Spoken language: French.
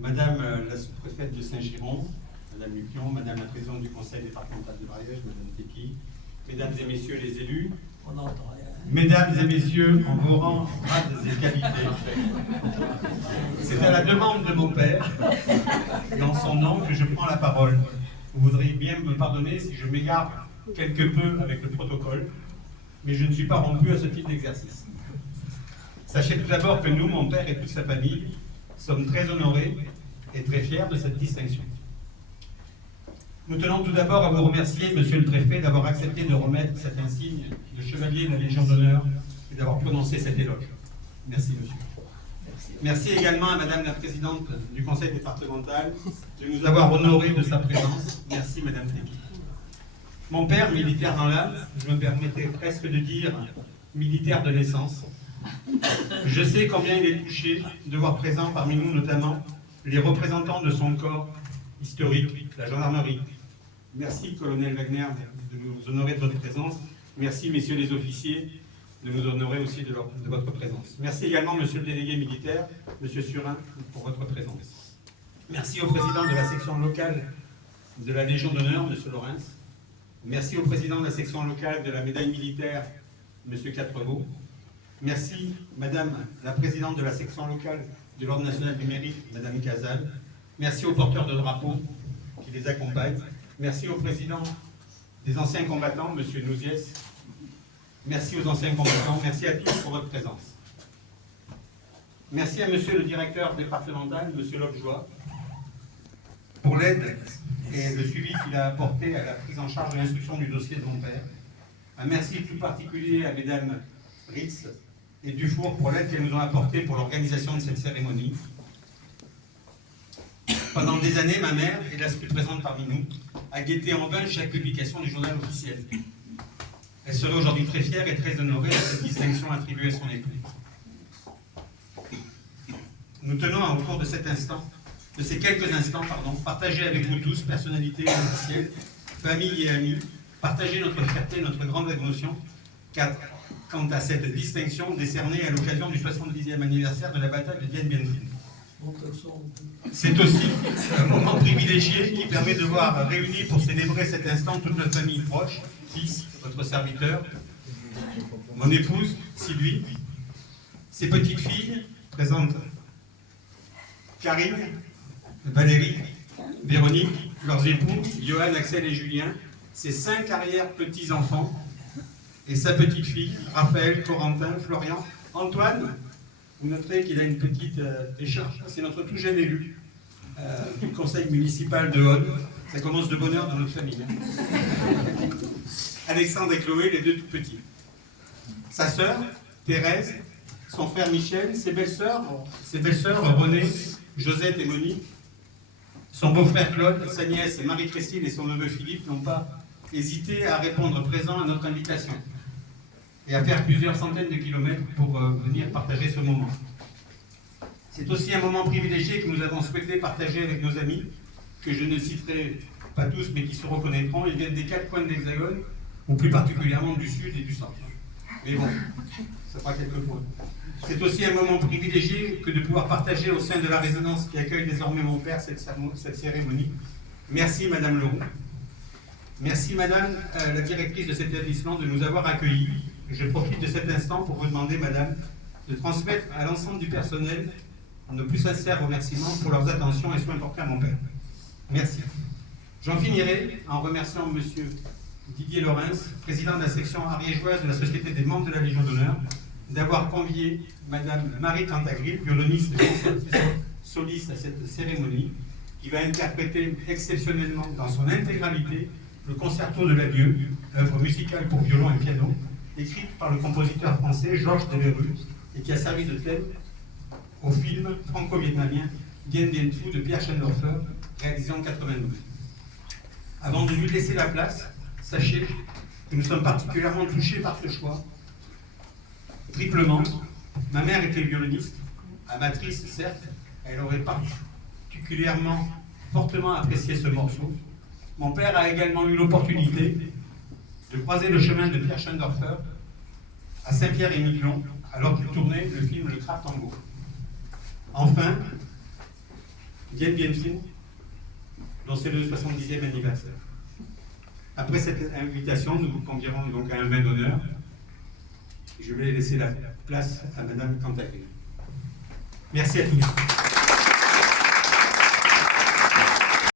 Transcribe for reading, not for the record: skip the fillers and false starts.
Madame la sous-préfète de Saint-Giron, Madame Lupion, Madame la présidente du conseil départemental de l'Ariège, Madame Tequi, Mesdames et Messieurs les élus, Mesdames et Messieurs en vos rangs, grades et qualités, c'est à la demande de mon père, et en son nom, que je prends la parole. Vous voudriez bien me pardonner si je m'égare quelque peu avec le protocole, mais je ne suis pas rompu à ce type d'exercice. Sachez tout d'abord que nous, mon père et toute sa famille, sommes très honorés et très fiers de cette distinction. Nous tenons tout d'abord à vous remercier, Monsieur le Préfet, d'avoir accepté de remettre cet insigne de chevalier de la Légion d'honneur et d'avoir prononcé cet éloge. Merci, Monsieur. Merci également à Madame la Présidente du Conseil départemental de nous avoir honorés de sa présence. Merci, Madame Tequi. Mon père, militaire dans l'âme, je me permettais presque de dire militaire de naissance. Je sais combien il est touché de voir présent parmi nous, notamment, les représentants de son corps historique, la gendarmerie. Merci, colonel Wagner, de nous honorer de votre présence. Merci, messieurs les officiers, de nous honorer aussi de votre présence. Merci également, monsieur le délégué militaire, monsieur Surin, pour votre présence. Merci au président de la section locale de la Légion d'honneur, monsieur Laurens. Merci au président de la section locale de la médaille militaire, monsieur Quatreveau. Merci, madame la présidente de la section locale de l'Ordre national du mérite, madame Casal. Merci aux porteurs de drapeaux qui les accompagnent. Merci au président des anciens combattants, monsieur Nouziès. Merci aux anciens combattants. Merci à tous pour votre présence. Merci à monsieur le directeur départemental, monsieur Lobjoie, pour l'aide et le suivi qu'il a apporté à la prise en charge de l'instruction du dossier de mon père. Un merci tout particulier à mesdames Ritz et Dufour pour l'aide qu'elles nous ont apportée pour l'organisation de cette cérémonie. Pendant des années, ma mère, hélas plus présente parmi nous, a guetté en vain chaque publication du journal officiel. Elle serait aujourd'hui très fière et très honorée de cette distinction attribuée à son époux. Nous tenons, au cours de cet instant, de ces quelques instants, partager avec vous tous, personnalités officielles, familles et amis, partager notre fierté, notre grande émotion quant à cette distinction décernée à l'occasion du 70e anniversaire de la bataille de Dien Bien Phu. C'est aussi un moment privilégié qui permet de voir réunis pour célébrer cet instant toute notre famille proche, fils, votre serviteur, mon épouse, Sylvie, ses petites filles, présentes Karine, Valérie, Véronique, leurs époux, Johan, Axel et Julien, ses 5 arrière-petits-enfants, et sa petite-fille, Raphaël, Corentin, Florian, Antoine. Vous noterez qu'il a une petite écharpe. C'est notre tout jeune élu du conseil municipal de Aude. Ça commence de bonne heure dans notre famille. Alexandre et Chloé, les deux tout petits. Sa sœur, Thérèse, son frère Michel, ses belles-sœurs René, Josette et Monique, son beau-frère Claude, sa nièce Marie-Christine et son neveu Philippe n'ont pas hésité à répondre présent à notre invitation et à faire plusieurs centaines de kilomètres pour venir partager ce moment. C'est aussi un moment privilégié que nous avons souhaité partager avec nos amis, que je ne citerai pas tous, mais qui se reconnaîtront. Ils viennent des 4 coins de l'Hexagone, ou plus particulièrement du Sud et du Centre. Mais bon, ça fera quelques points. C'est aussi un moment privilégié que de pouvoir partager au sein de la résidence qui accueille désormais mon père cette cérémonie. Merci Madame Leroux. Merci Madame la directrice de cet établissement de nous avoir accueillis. Je profite de cet instant pour vous demander, Madame, de transmettre à l'ensemble du personnel nos plus sincères remerciements pour leurs attentions et soins portés à mon père. Merci. J'en finirai en remerciant Monsieur Didier Laurens, président de la section ariégeoise de la Société des membres de la Légion d'honneur, d'avoir convié Madame Marie Cantagril, violoniste et soliste à cette cérémonie, qui va interpréter exceptionnellement dans son intégralité le concerto de l'adieu, œuvre musicale pour violon et piano, écrite par le compositeur français Georges Devereux et qui a servi de thème au film franco-vietnamien Dien Bien Phu de Pierre Schendorfer, réalisé en 92. Avant de lui laisser la place, sachez que nous sommes particulièrement touchés par ce choix. Triplement, ma mère était violoniste, amatrice certes, elle aurait particulièrement fortement apprécié ce morceau. Mon père a également eu l'opportunité de croiser le chemin de Pierre Schendorfer à Dien Bien Phu, dont c'est le 70e anniversaire. Après cette invitation, nous vous convierons donc à un vin d'honneur. Je vais laisser la place à Madame Cantagré. Merci à tous.